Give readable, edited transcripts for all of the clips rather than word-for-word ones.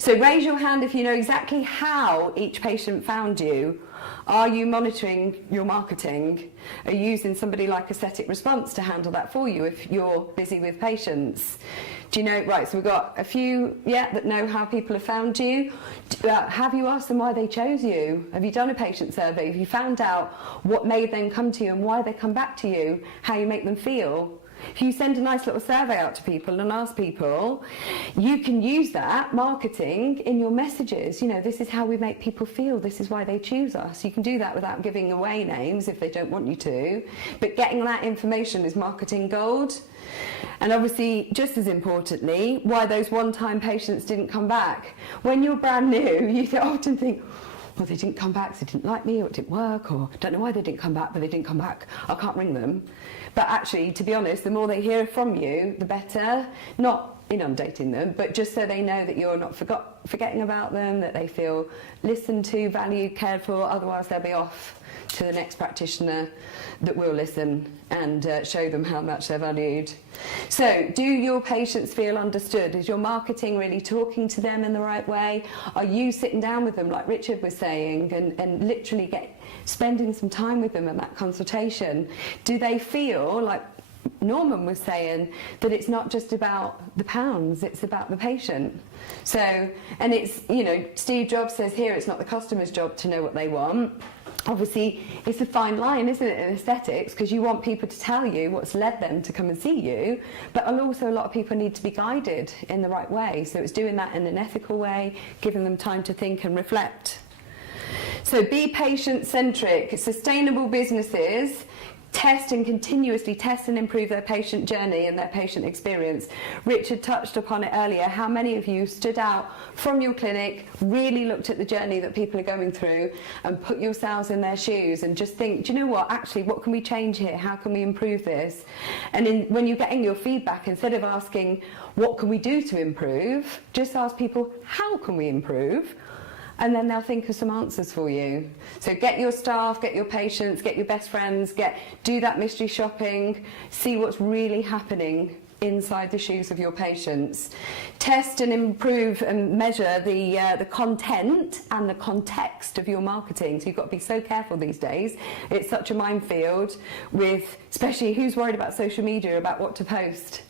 So raise your hand if you know exactly how each patient found you. Are you monitoring your marketing? Are you using somebody like Aesthetic Response to handle that for you if you're busy with patients? Do you know, right, so we've got a few, that know how people have found you. Have you asked them why they chose you? Have you done a patient survey? Have you found out what made them come to you and why they come back to you, how you make them feel? If you send a nice little survey out to people and ask people, you can use that marketing in your messages. You know, this is how we make people feel. This is why they choose us. You can do that without giving away names if they don't want you to. But getting that information is marketing gold. And obviously, just as importantly, why those one-time patients didn't come back. When you're brand new, you often think, well, they didn't come back, so they didn't like me, or it didn't work, or don't know why they didn't come back, but they didn't come back. I can't ring them. But actually, to be honest, the more they hear from you, the better. Not inundating them, but just so they know that you're not forgetting about them, that they feel listened to, valued, cared for. Otherwise, they'll be off to the next practitioner that will listen and show them how much they're valued. So, do your patients feel understood? Is your marketing really talking to them in the right way? Are you sitting down with them, like Richard was saying, and literally spending some time with them in that consultation? Do they feel, like Norman was saying, that it's not just about the pounds, it's about the patient? So, and it's, Steve Jobs says here, it's not the customer's job to know what they want. Obviously, it's a fine line, isn't it, in aesthetics, because you want people to tell you what's led them to come and see you, but also a lot of people need to be guided in the right way. So it's doing that in an ethical way, giving them time to think and reflect. So be patient-centric. Sustainable businesses test and continuously test and improve their patient journey and their patient experience. Richard touched upon it earlier. How many of you stood out from your clinic, really looked at the journey that people are going through and put yourselves in their shoes and just think, do you know what, actually, what can we change here? How can we improve this? And when you're getting your feedback, instead of asking, what can we do to improve, just ask people, how can we improve? And then they'll think of some answers for you. So get your staff, get your patients, get your best friends, do that mystery shopping, see what's really happening inside the shoes of your patients. Test and improve and measure the content and the context of your marketing. So you've got to be so careful these days. It's such a minefield with, especially who's worried about social media, about what to post.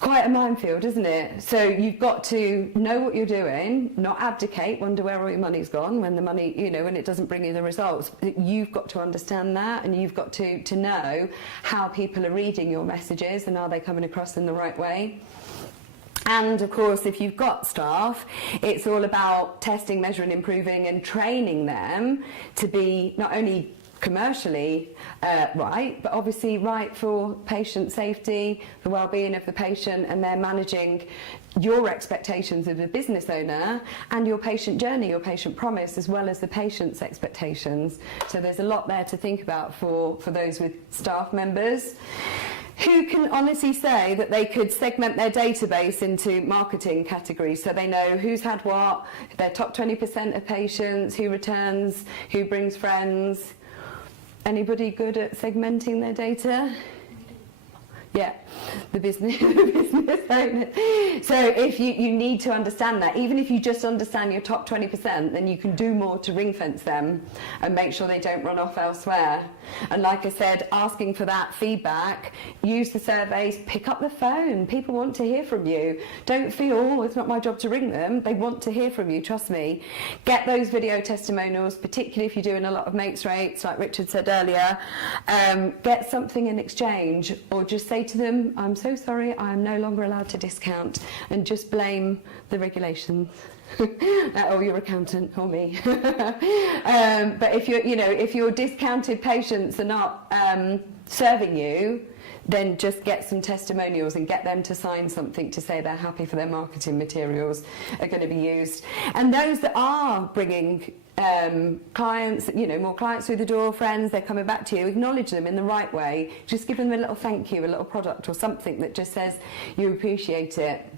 Quite a minefield, isn't it? So you've got to know what you're doing, not abdicate, wonder where all your money's gone when the money, when it doesn't bring you the results. You've got to understand that, and you've got to know how people are reading your messages and are they coming across in the right way. And of course, if you've got staff, it's all about testing, measuring, improving and training them to be not only commercially right, but obviously right for patient safety, the well-being of the patient, and they're managing your expectations as a business owner and your patient journey, your patient promise, as well as the patient's expectations. So there's a lot there to think about for those with staff members. Who can honestly say that they could segment their database into marketing categories so they know who's had what, their top 20% of patients, who returns, who brings friends? Anybody good at segmenting their data? Yeah, the business owner. So if you need to understand that, even if you just understand your top 20%, then you can do more to ring fence them and make sure they don't run off elsewhere. And like I said, asking for that feedback, use the surveys, pick up the phone. People want to hear from you. Don't feel, oh, it's not my job to ring them. They want to hear from you, trust me. Get those video testimonials, particularly if you're doing a lot of mates rates, like Richard said earlier. Get something in exchange, or just say to them, I'm so sorry, I am no longer allowed to discount, and just blame the regulations. Or your accountant or me. But if your discounted patients are not serving you, then just get some testimonials and get them to sign something to say they're happy for their marketing materials are going to be used. And those that are bringing clients, more clients through the door, friends, they're coming back to you, acknowledge them in the right way. Just give them a little thank you, a little product or something that just says you appreciate it.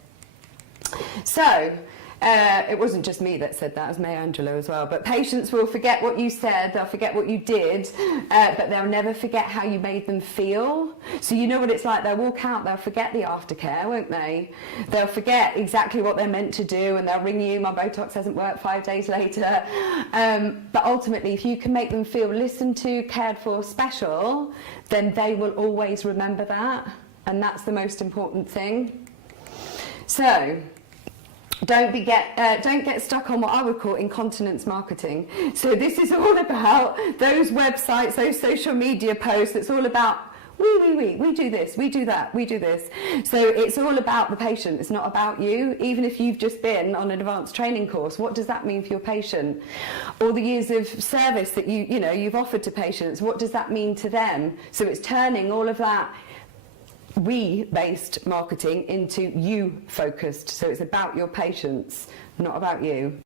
So, It wasn't just me that said that, it was Maya Angelou as well. But patients will forget what you said, they'll forget what you did, but they'll never forget how you made them feel. So you know what it's like, they'll walk out, they'll forget the aftercare, won't they? They'll forget exactly what they're meant to do, and they'll ring you, my Botox hasn't worked 5 days later. But ultimately, if you can make them feel listened to, cared for, special, then they will always remember that. And that's the most important thing. So, don't get stuck on what I would call incontinence marketing. So this is all about those websites, those social media posts. It's all about we do this, we do that, we do this. So it's all about the patient. It's not about you. Even if you've just been on an advanced training course, what does that mean for your patient? All the years of service that you've offered to patients, what does that mean to them? So it's turning all of that we-based marketing into you-focused. So it's about your patients, not about you.